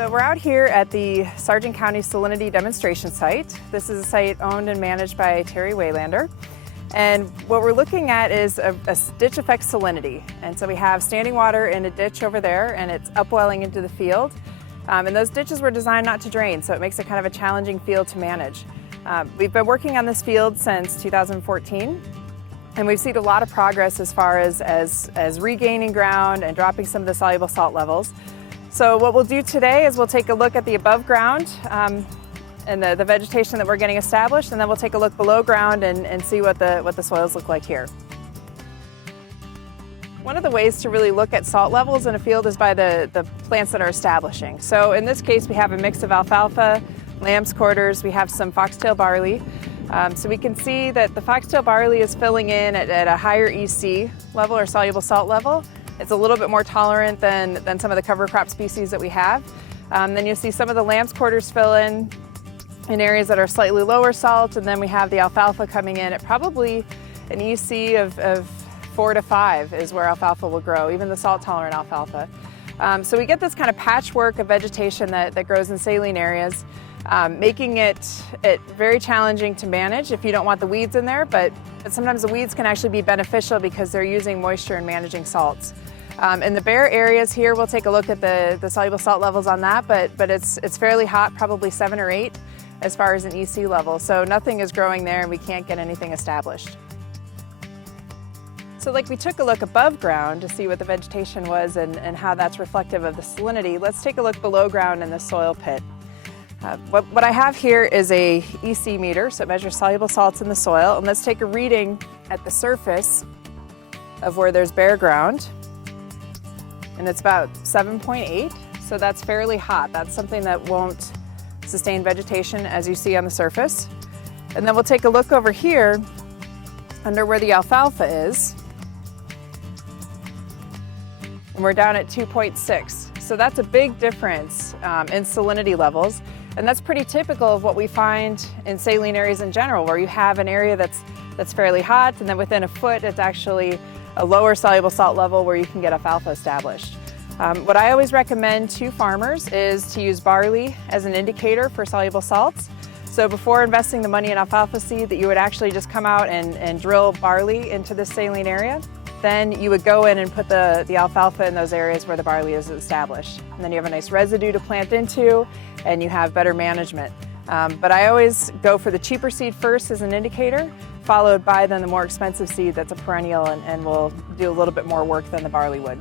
So we're out here at the Sargent County Salinity demonstration site. This is a site owned and managed by Terry Waylander. And what we're looking at is a ditch effect salinity. And so we have standing water in a ditch over there, and it's upwelling into the field. And those ditches were designed not to drain, so it makes it kind of a challenging field to manage. We've been working on this field since 2014, and we've seen a lot of progress as far as regaining ground and dropping some of the soluble salt levels. So what we'll do today is we'll take a look at the above ground and the vegetation that we're getting established, and then we'll take a look below ground and see what the soils look like here. One of the ways to really look at salt levels in a field is by the plants that are establishing. So in this case, we have a mix of alfalfa, lamb's quarters, we have some foxtail barley. So we can see that the foxtail barley is filling in at a higher EC level or soluble salt level. It's a little bit more tolerant than some of the cover crop species that we have. Then you'll see some of the lamb's quarters fill in areas that are slightly lower salt, and then we have the alfalfa coming in at probably an EC of 4 to 5 is where alfalfa will grow, even the salt-tolerant alfalfa. So we get this kind of patchwork of vegetation that grows in saline areas, making it very challenging to manage if you don't want the weeds in there, but sometimes the weeds can actually be beneficial because they're using moisture and managing salts. In the bare areas here, we'll take a look at the soluble salt levels on that, but it's fairly hot, probably 7 or 8 as far as an EC level, so nothing is growing there and we can't get anything established. So like we took a look above ground to see what the vegetation was and how that's reflective of the salinity, let's take a look below ground in the soil pit. What I have here is a EC meter, so it measures soluble salts in the soil, and let's take a reading at the surface of where there's bare ground, and it's about 7.8, so that's fairly hot. That's something that won't sustain vegetation as you see on the surface. And then we'll take a look over here under where the alfalfa is, and we're down at 2.6. So that's a big difference in salinity levels, and that's pretty typical of what we find in saline areas in general, where you have an area that's fairly hot, and then within a foot it's actually a lower soluble salt level where you can get alfalfa established. What I always recommend to farmers is to use barley as an indicator for soluble salts. So before investing the money in alfalfa seed, that you would actually just come out and drill barley into this saline area. Then you would go in and put the alfalfa in those areas where the barley is established. And then you have a nice residue to plant into, and you have better management. But I always go for the cheaper seed first as an indicator, followed by then the more expensive seed that's a perennial and will do a little bit more work than the barley would.